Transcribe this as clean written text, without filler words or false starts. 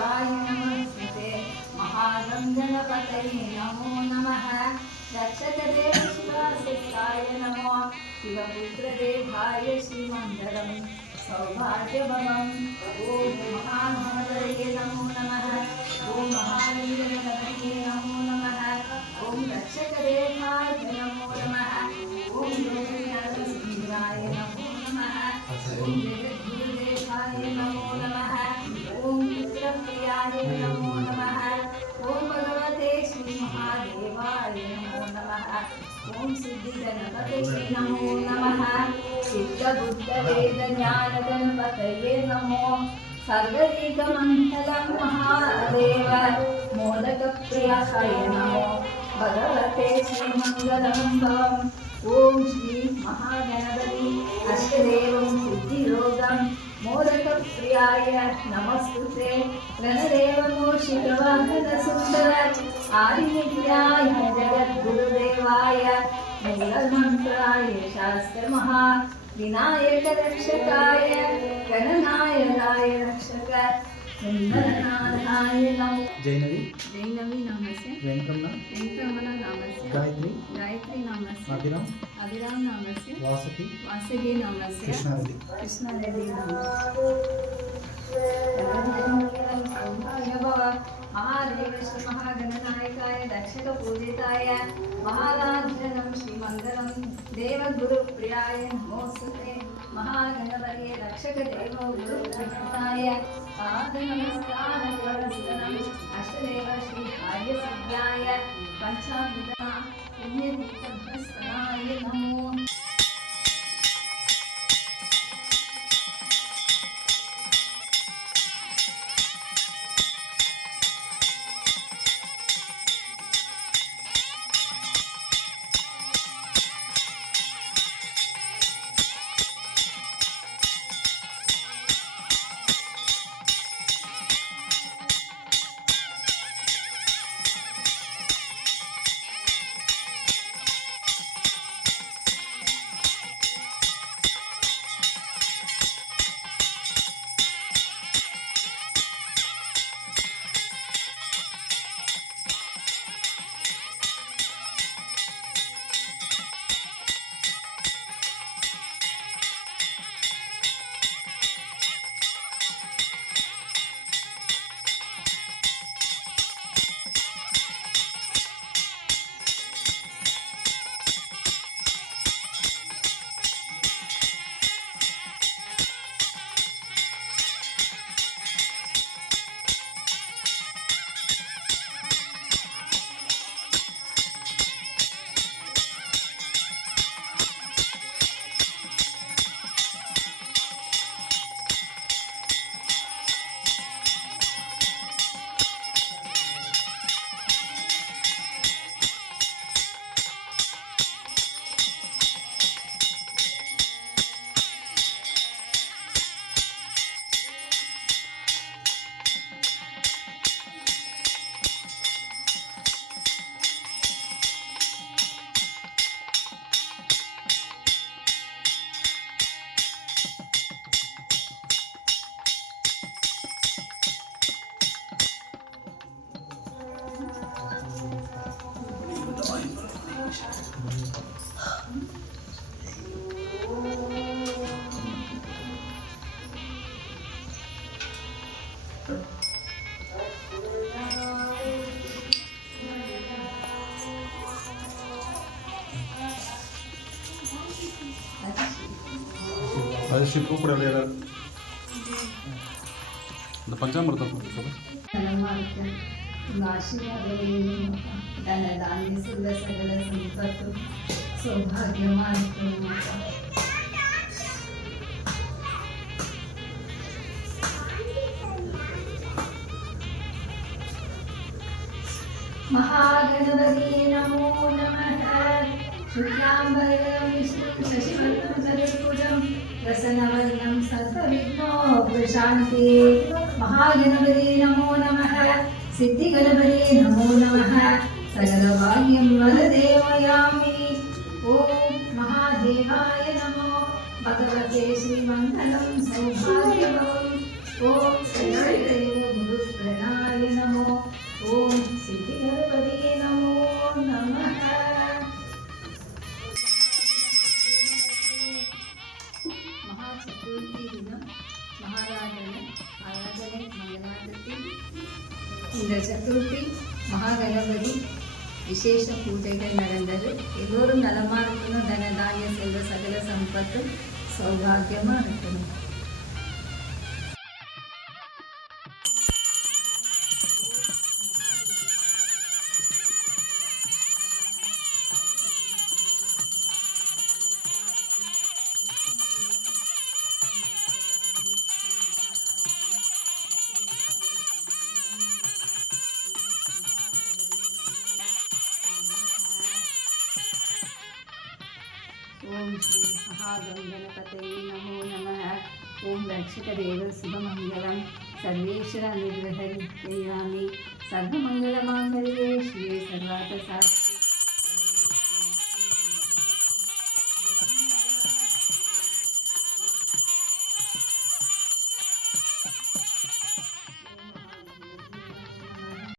महादेवाय नमस्ते महागणपतये नमो नमः रक्षकदेव शिवासिताय नमो शिवपुत्रदेवाय श्रीमङ्गलं सौभाग्यभवम् ॐ महागणपतये नमो नमः ॐ महावीरगणपतये नमो नमः ॐ रक्षकदेवाय नमो नमः ॐ योगज्ञानसिद्धिराय नमो नमः ॐ जगद्गुरुदेवाय नमो नमः ॐ पुत्रप्रियाय नमो नमः ॐ भगवते श्रीमहादेवाय नमो नमः ॐ सिद्धिगणपतये नमो नमः सिद्धबुद्धवेदज्ञानगणपतये नमो सर्वदिगमण्डलं महादेव मोदकप्रियाय नमो भगवते श्रीमङ्गलं भवम् ॐ श्री महागणपति अष्टदेवं सिद्धियोगं मोदकप्रियाय नमस्तुते रणदेवमूषिकवाहनसुन्दर आदिनित्याय जगद्गुरुदेवाय मूलमन्त्राय शास्त्रमहा विनायकरक्षकाय गणनायकाय रक्षक सुन्दरनाथाय नमो जैनवी नामस्य वेङ्कटरमण नामस्य गायत्री नामस्य अभिराम नामस्य वासगी नामस्य कृष्णारेड्डी महादेव श्री महागणनायकाय दक्षक पूजिताय महाराजनं श्रीमङ्गलं देवगुरुप्रियाय नमोस्तुते महागणपतये रक्षक देव गुरुप्रियाय पादनमस्कारं अष्टदेव श्री कार्यसिद्ध्याय पंचामृता पुण्यतीर्थस्थानाय नमो ಶಿಪ್ಪು ಕೂಡ ಪಂಚಾಮೃತ ಧನಧಾನ್ಯ ಸುಳ್ಳ ಸಕಲ ಸಂಪತ್ತು ಸೌಭಾಗ್ಯವಾಯಿತು महागणपतये नमो नमः शुक्लाम्बरधरं विष्णुं शशिवर्णं चतुर्भुजं प्रसन्नवदनं सर्वविघ्नोपशान्ते महागणपतये नमो नमः सिद्धिगणपतये नमो नमः सकलभाग्यं वरदेवयामि ॐ महादेवाय नमो भगवते श्रीमङ्गलं सौभाग्यभवम् ॐ श्रीदेव गुरुप्रसाद ஆராதனை மங்களாரத்தி இந்த சதுர்த்தி மகாகணபதி விசேஷ பூஜைகள் நடந்தது. எல்லோரும் நலமாக இருக்கணும், தனதானிய செல்வ சகல சம்பத்து சௌபாகியமாக இருக்கணும். ஓம் ஸ்ரீ மகாகணபதயே நமோ நமः. ஓம் ரட்சகதேவ சுபமங்கலம் சர்வேஸ்வர அனுகிரகரியாமி. சர்வமங்கலமாங்கல்யே ஸ்ரீ சர்வார்த்த சாதிகே